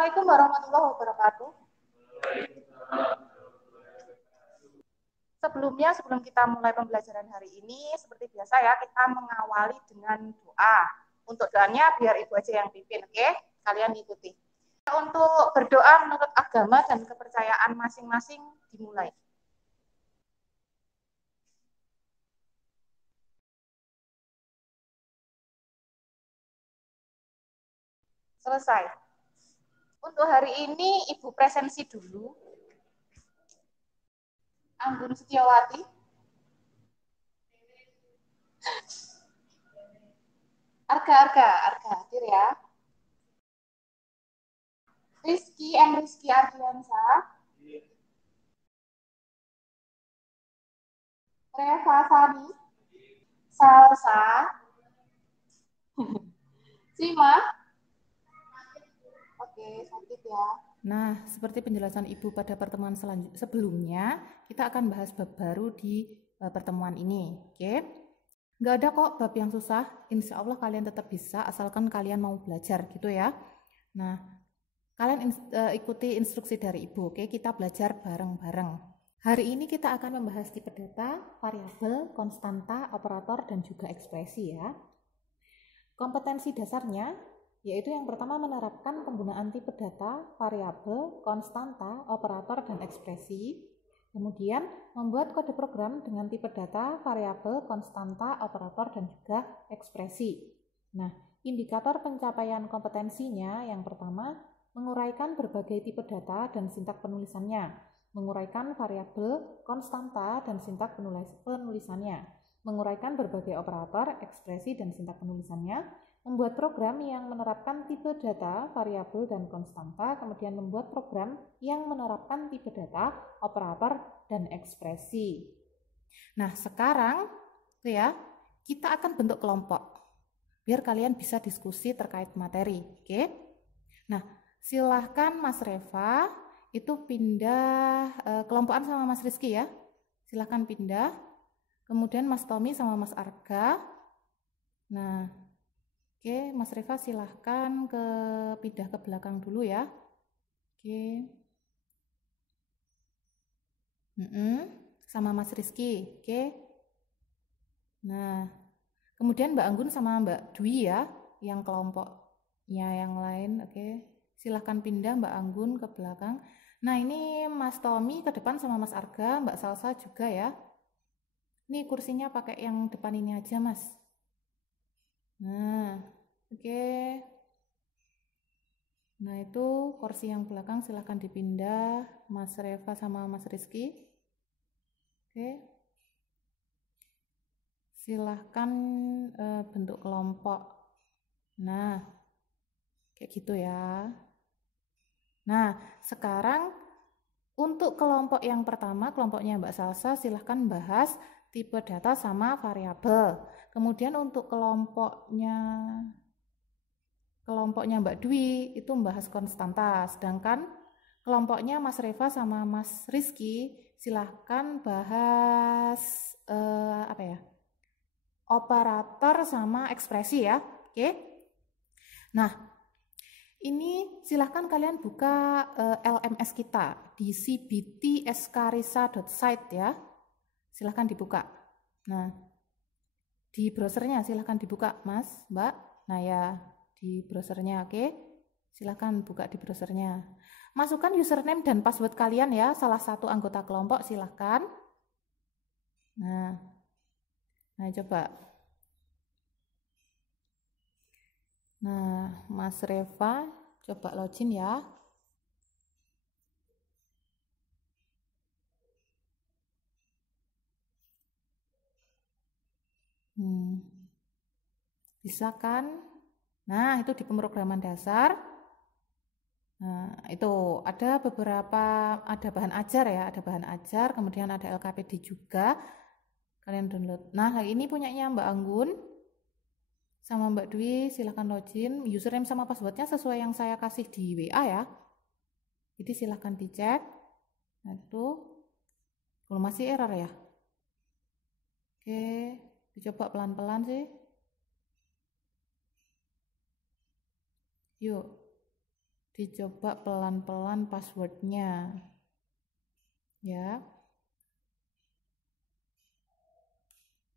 Assalamualaikum warahmatullahi wabarakatuh. Sebelum kita mulai pembelajaran hari ini, seperti biasa ya, kita mengawali dengan doa. Untuk doanya biar Ibu aja yang pimpin, oke? Kalian ikuti. Untuk berdoa menurut agama dan kepercayaan masing-masing dimulai. Selesai. Untuk hari ini Ibu presensi dulu. Anggun Setiawati. Arga, hadir ya. Rizky Ardiansa. Reva Sani. Salsa. Sima. Oke, sakit ya. Nah, seperti penjelasan Ibu pada pertemuan sebelumnya, kita akan bahas bab baru di pertemuan ini. Oke? Nggak ada kok bab yang susah, insya Allah kalian tetap bisa, asalkan kalian mau belajar gitu ya. Nah, kalian ikuti instruksi dari Ibu, oke? Kita belajar bareng-bareng. Hari ini kita akan membahas tipe data, variabel, konstanta, operator, dan juga ekspresi ya. Kompetensi dasarnya yaitu yang pertama menerapkan penggunaan tipe data, variabel, konstanta, operator, dan ekspresi. Kemudian membuat kode program dengan tipe data, variabel, konstanta, operator, dan juga ekspresi. Nah, indikator pencapaian kompetensinya yang pertama menguraikan berbagai tipe data dan sintak penulisannya, menguraikan variabel, konstanta, dan sintak penulisannya, menguraikan berbagai operator, ekspresi, dan sintak penulisannya, membuat program yang menerapkan tipe data, variabel, dan konstanta, kemudian membuat program yang menerapkan tipe data, operator, dan ekspresi. Nah, sekarang ya, kita akan bentuk kelompok biar kalian bisa diskusi terkait materi, oke? Nah, silahkan Mas Reva itu pindah kelompokan sama Mas Rizky ya. Silahkan pindah. Kemudian Mas Tommy sama Mas Arga. Nah, oke, Mas Reva silahkan pindah ke belakang dulu ya. Oke. Sama Mas Rizky, oke. Nah, kemudian Mbak Anggun sama Mbak Dwi ya, yang kelompoknya yang lain, oke. Silahkan pindah Mbak Anggun ke belakang. Nah, ini Mas Tommy ke depan sama Mas Arga, Mbak Salsa juga ya. Ini kursinya pakai yang depan ini aja, Mas. Nah, oke. Nah, itu kursi yang belakang silahkan dipindah, Mas Reva sama Mas Rizky. Oke. Silahkan bentuk kelompok. Nah, kayak gitu ya. Nah, sekarang untuk kelompok yang pertama, kelompoknya Mbak Salsa, silahkan bahas tipe data sama variabel. Kemudian untuk kelompoknya Mbak Dwi itu membahas konstanta, sedangkan kelompoknya Mas Reva sama Mas Rizky silahkan bahas operator sama ekspresi ya, oke? Nah, ini silahkan kalian buka LMS kita di cbtskarisa.site ya, silahkan dibuka. Nah, di browsernya silahkan dibuka Mas, Mbak. Nah ya, di browsernya, oke? Silahkan buka di browsernya. Masukkan username dan password kalian ya, salah satu anggota kelompok silahkan. Nah coba. Nah, Mas Reva, coba login ya. Bisa kan? Nah, itu di pemrograman dasar. Nah, itu ada bahan ajar ya, ada bahan ajar, kemudian ada LKPD juga. Kalian download. Nah, ini punyanya Mbak Anggun sama Mbak Dwi, silahkan login. Username sama passwordnya sesuai yang saya kasih di WA ya. Jadi silahkan dicek. Nah, itu kalau masih error ya. Oke, dicoba pelan-pelan sih. Yuk, dicoba pelan-pelan passwordnya ya.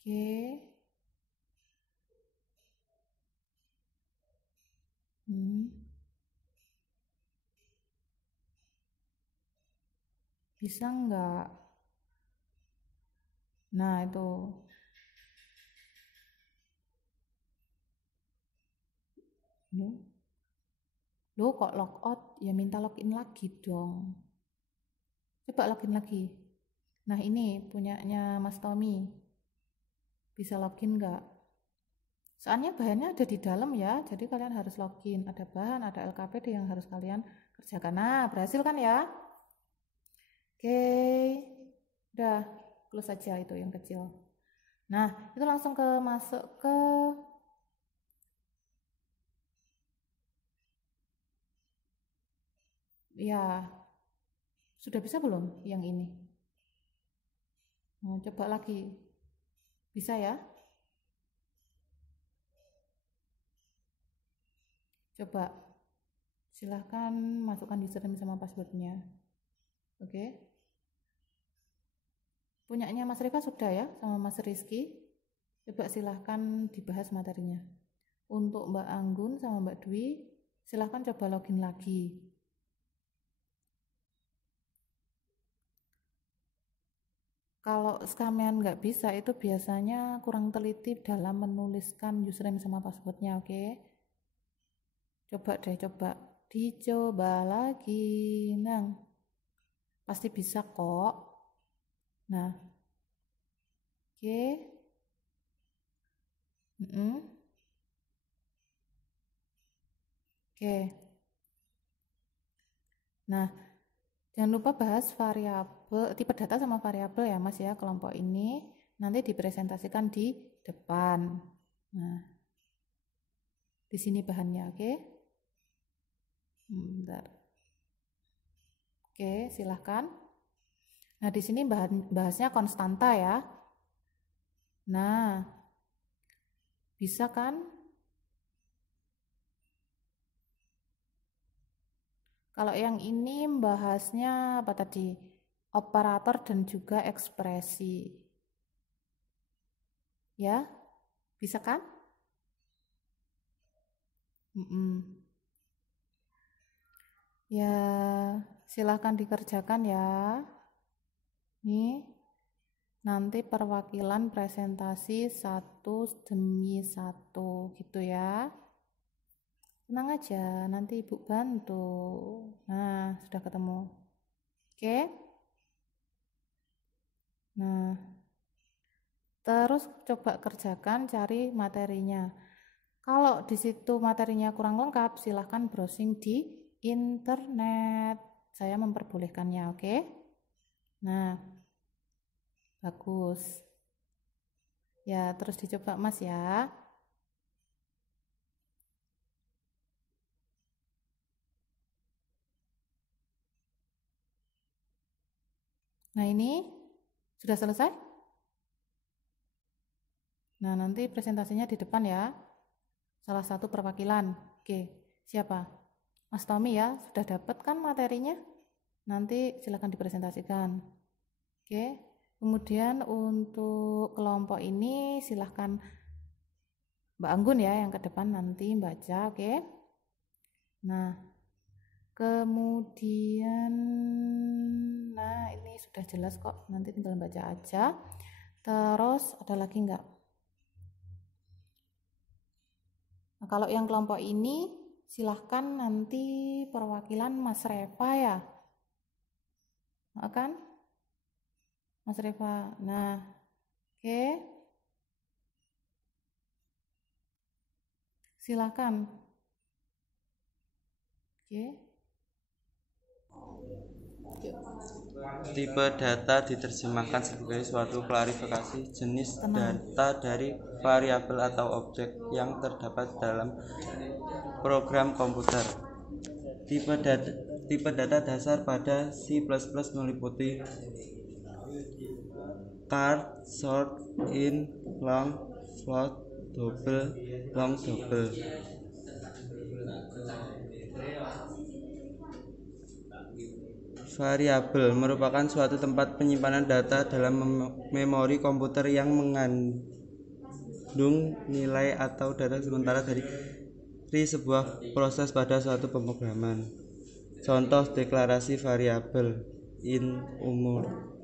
Oke. Bisa enggak? Nah, itu. Loh, kok logout? Ya minta login lagi dong. Coba login lagi. Nah, ini punyanya Mas Tommy. Bisa login enggak? Soalnya bahannya ada di dalam ya, jadi kalian harus login. Ada bahan, ada LKPD yang harus kalian kerjakan. Nah, berhasil kan ya? Oke, udah close saja itu yang kecil. Nah, itu langsung masuk ke ya, sudah bisa belum yang ini? Mau coba lagi. Bisa ya? Coba. Silahkan masukkan username sama passwordnya. Oke. Punyanya Mas Reva sudah ya, sama Mas Rizky. Coba silahkan dibahas materinya. Untuk Mbak Anggun sama Mbak Dwi, silahkan coba login lagi. Kalau kalian nggak bisa, itu biasanya kurang teliti dalam menuliskan username sama passwordnya, oke? Coba deh, coba. Dicoba lagi, Nang. Pasti bisa kok. Nah, oke. Oke. Nah, jangan lupa bahas variabel, tipe data sama variabel ya Mas ya, kelompok ini nanti dipresentasikan di depan. Nah, di sini bahannya, oke? Bentar. Oke, silahkan. Nah, di sini bahasnya konstanta ya. Nah, bisa kan? Kalau yang ini bahasnya apa tadi? Operator dan juga ekspresi. Ya, bisa kan? Ya, silahkan dikerjakan ya. Nih, nanti perwakilan presentasi satu demi satu gitu ya. Tenang aja, nanti Ibu bantu. Nah, sudah ketemu. Oke? Nah, terus coba kerjakan cari materinya. Kalau di situ materinya kurang lengkap, silahkan browsing di internet. Saya memperbolehkannya, oke? Nah, bagus. Ya, terus dicoba Mas ya. Nah, ini sudah selesai? Nah, nanti presentasinya di depan ya. Salah satu perwakilan. Oke, siapa? Mas Tommy ya, sudah dapat kan materinya? Nanti silakan dipresentasikan. Oke, kemudian untuk kelompok ini silahkan Mbak Anggun ya yang ke depan nanti baca, oke? Nah, kemudian, nah ini sudah jelas kok, nanti tinggal baca aja. Terus ada lagi enggak? Nah, kalau yang kelompok ini silahkan nanti perwakilan Mas Reva ya, kan? Mas Reva, nah, oke, silahkan, oke. Tipe data diterjemahkan sebagai suatu klasifikasi jenis data dari variabel atau objek yang terdapat dalam program komputer. Tipe data dasar pada C++ meliputi char, short, int, long, float, double, long double. variabel merupakan suatu tempat penyimpanan data dalam memori komputer yang mengandung nilai atau data sementara dari sebuah proses pada suatu pemrograman. Contoh deklarasi variabel int umur.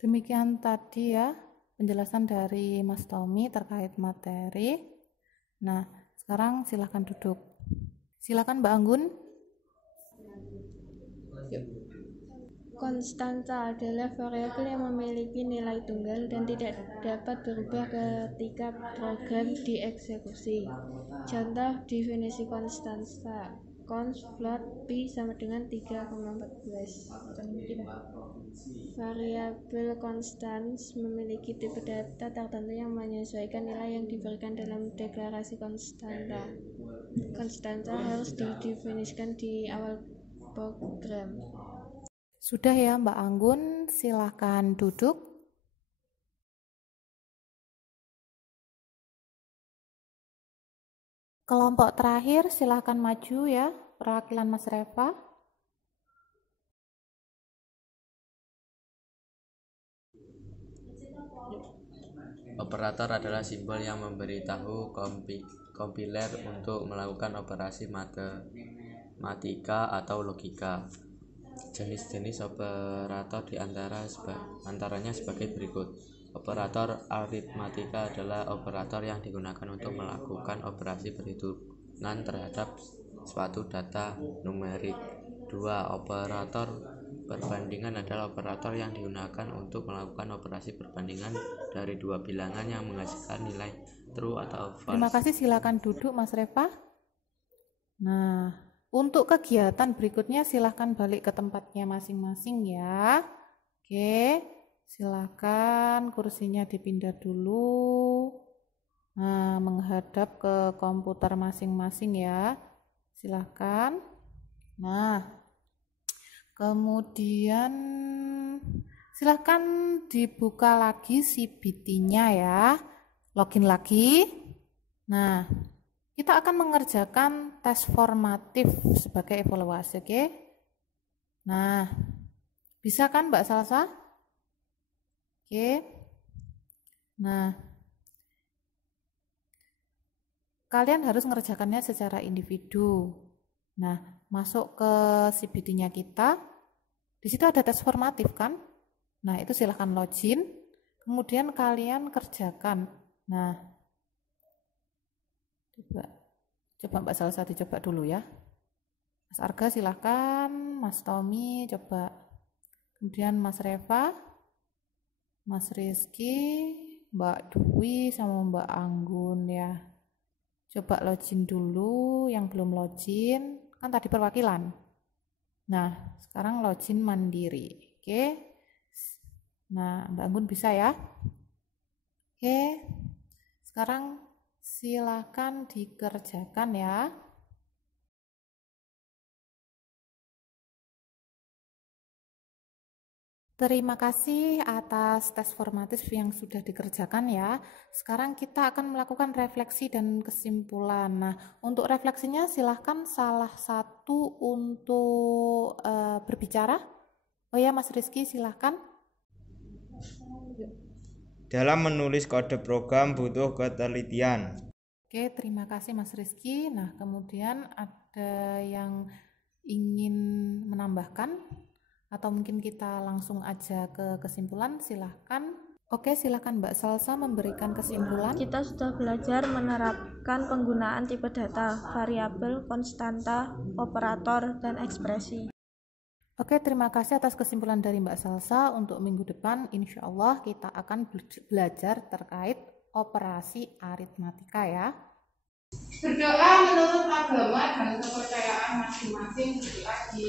Demikian tadi ya penjelasan dari Mas Tommy terkait materi. Nah, sekarang silahkan duduk. Silakan Mbak Anggun. Konstanta adalah variabel yang memiliki nilai tunggal dan tidak dapat berubah ketika program dieksekusi. Contoh definisi konstanta: const float p sama dengan 3,14. Variabel konstans memiliki tipe data tertentu yang menyesuaikan nilai yang diberikan dalam deklarasi konstanta. Konstanta harus didefinisikan di awal program. Sudah ya Mbak Anggun, silahkan duduk. Kelompok terakhir silahkan maju ya, perwakilan Mas Reva. Operator adalah simbol yang memberitahu kompiler untuk melakukan operasi matematika atau logika. Jenis-jenis operator antaranya sebagai berikut. Operator aritmatika adalah operator yang digunakan untuk melakukan operasi perhitungan terhadap suatu data numerik. 2. Operator perbandingan adalah operator yang digunakan untuk melakukan operasi perbandingan dari dua bilangan yang menghasilkan nilai true atau false. Terima kasih, silakan duduk Mas Reva. Nah, untuk kegiatan berikutnya silahkan balik ke tempatnya masing-masing ya. Oke, silahkan kursinya dipindah dulu. Nah, menghadap ke komputer masing-masing ya. Silahkan. Nah, kemudian silahkan dibuka lagi CBT-nya ya. Login lagi. Nah, kita akan mengerjakan tes formatif sebagai evaluasi, oke? Nah, bisa kan Mbak Salsa? Oke. Nah, kalian harus mengerjakannya secara individu. Nah, masuk ke CBT-nya kita. Di situ ada tes formatif kan? Nah, itu silahkan login. Kemudian kalian kerjakan. Nah, coba Mbak Salsa dicoba dulu ya. Mas Arga silahkan, Mas Tommy coba. Kemudian Mas Reva, Mas Rizky, Mbak Dwi sama Mbak Anggun ya. Coba login dulu yang belum login, kan tadi perwakilan. Nah, sekarang login mandiri. Oke. Nah, Mbak Anggun bisa ya. Oke. Sekarang silakan dikerjakan ya. Terima kasih atas tes formatif yang sudah dikerjakan ya. Sekarang kita akan melakukan refleksi dan kesimpulan. Nah, untuk refleksinya silahkan salah satu untuk berbicara. Oh ya, Mas Rizky silahkan. Dalam menulis kode program butuh ketelitian. Oke, terima kasih Mas Rizky. Nah, kemudian ada yang ingin menambahkan? Atau mungkin kita langsung aja ke kesimpulan, silahkan. Oke, silahkan Mbak Salsa memberikan kesimpulan. Kita sudah belajar menerapkan penggunaan tipe data, variabel, konstanta, operator, dan ekspresi. Oke, terima kasih atas kesimpulan dari Mbak Salsa. Untuk minggu depan, insya Allah kita akan belajar terkait operasi aritmatika ya. Berdoa menurut agama dan kepercayaan masing-masing berdoa di